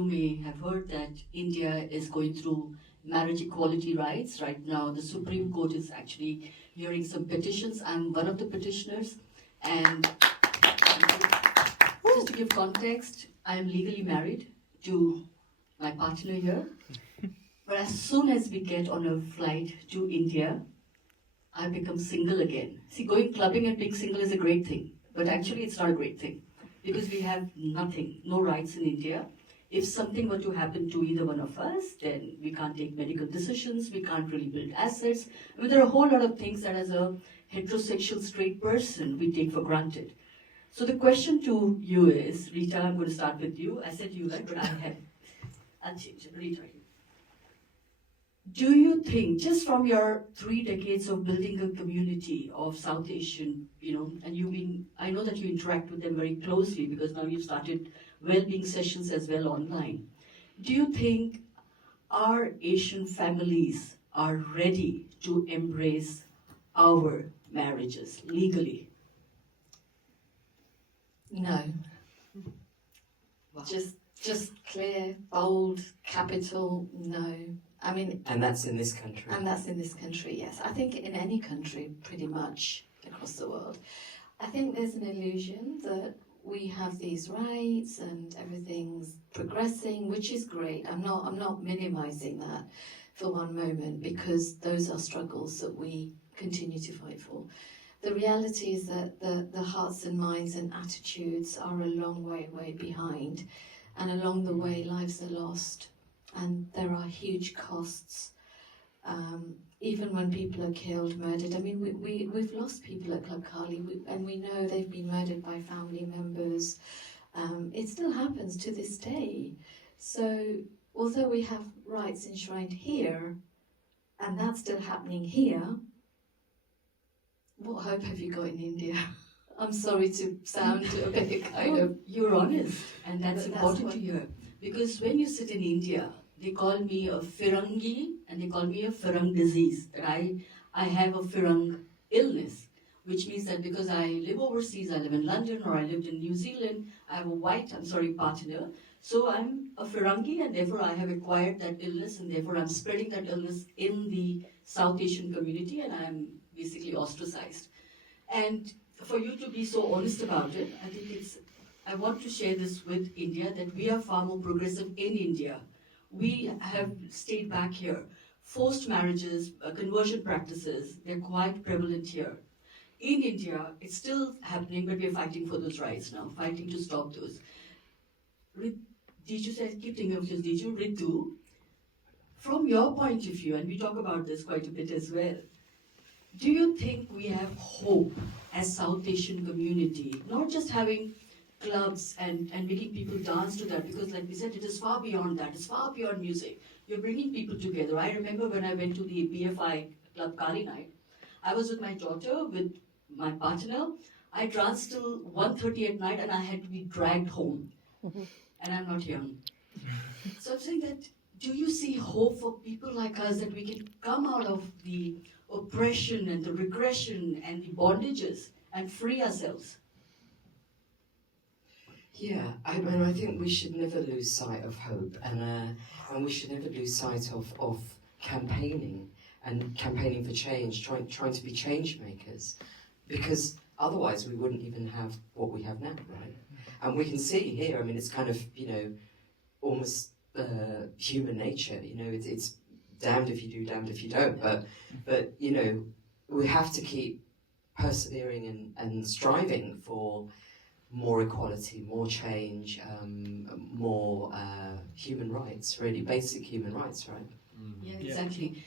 you may have heard that India is going through marriage equality rights. Right now, the Supreme Court is actually hearing some petitions. I'm one of the petitioners. And just to give context, I am legally married to my partner here. But as soon as we get on a flight to India, I become single again. See, going clubbing and being single is a great thing. But actually, it's not a great thing. Because we have nothing, no rights in India. If something were to happen to either one of us, then we can't take medical decisions, we can't really build assets. I mean, there are a whole lot of things that as a heterosexual straight person, we take for granted. So the question to you is, Rita, I'm going to start with you. I said you, right? But I'll change it. Rita. Do you think, just from your 3 decades of building a community of South Asian, and I know that you interact with them very closely because now you've started well-being sessions as well online. Do you think our Asian families are ready to embrace our marriages legally? No. Wow. Just clear, bold, capital, no. I mean, and that's in this country. And that's in this country, yes. I think in any country, pretty much across the world. I think there's an illusion that we have these rights and everything's progressing, which is great. I'm not minimizing that for one moment, because those are struggles that we continue to fight for. The reality is that the hearts and minds and attitudes are a long way behind, and along the way lives are lost. And there are huge costs, even when people are killed, murdered. I mean, we've lost people at Club Kali, and we know they've been murdered by family members. It still happens to this day. So, although we have rights enshrined here, and that's still happening here, what hope have you got in India? I'm sorry to sound a bit kind of... You're honest, and that's important to hear. Because when you sit in India, they call me a Firangi and they call me a Firang disease. That I have a Firang illness, which means that because I live overseas, I live in London or I lived in New Zealand, I have a partner. So I'm a Firangi, and therefore I have acquired that illness, and therefore I'm spreading that illness in the South Asian community, and I'm basically ostracized. And for you to be so honest about it, I want to share this with India, that we are far more progressive in India. We have stayed back here. Forced marriages, conversion practices, they're quite prevalent here. In India, it's still happening, but we're fighting for those rights now, fighting to stop those. Did I keep thinking of this, Ritu, from your point of view, and we talk about this quite a bit as well, do you think we have hope as South Asian community, not just having clubs and making people dance to that, because like we said, it is far beyond that, it's far beyond music. You're bringing people together. I remember when I went to the BFI Club Kali night, I was with my daughter, with my partner. I danced till 1:30 at night and I had to be dragged home. And I'm not young. So I'm saying that, do you see hope for people like us, that we can come out of the oppression and the regression and the bondages and free ourselves? Yeah, I think we should never lose sight of hope, and we should never lose sight of campaigning and campaigning for change, trying to be change makers, because otherwise we wouldn't even have what we have now, right? And we can see here, I mean, it's kind of, almost human nature, it's damned if you do, damned if you don't, but we have to keep persevering and striving for more equality, more change, more human rights, really basic human rights, right? Yeah, exactly.